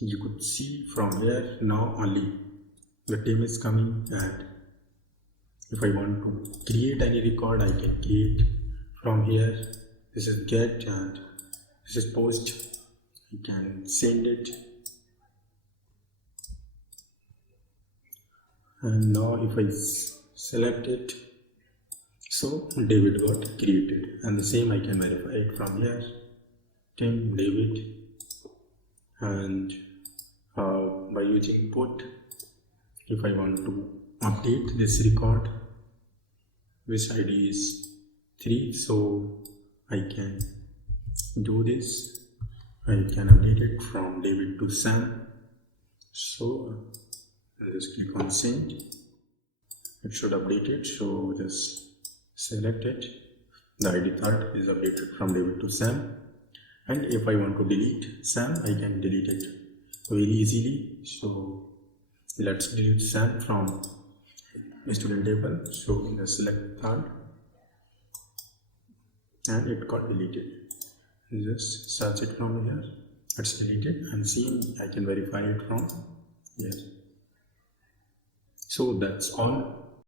you could see from here now only the team is coming, and if I want to create any record, I can create from here. This is get and this is post. I can send it, and now if I select it, so David got created, and the same I can verify it from here. Tim David, and by using put, if I want to update this record, which ID is 3, so I can do this. I can update it from David to Sam. So I'll just click on send. It should update it, so just select it. The ID 3rd is updated from David to Sam. And if I want to delete Sam, I can delete it very easily. So let's delete Sam from the student table. So just select 3rd, and it got deleted. Just search it from here, it's deleted, and see, I can verify it from here. So that's all.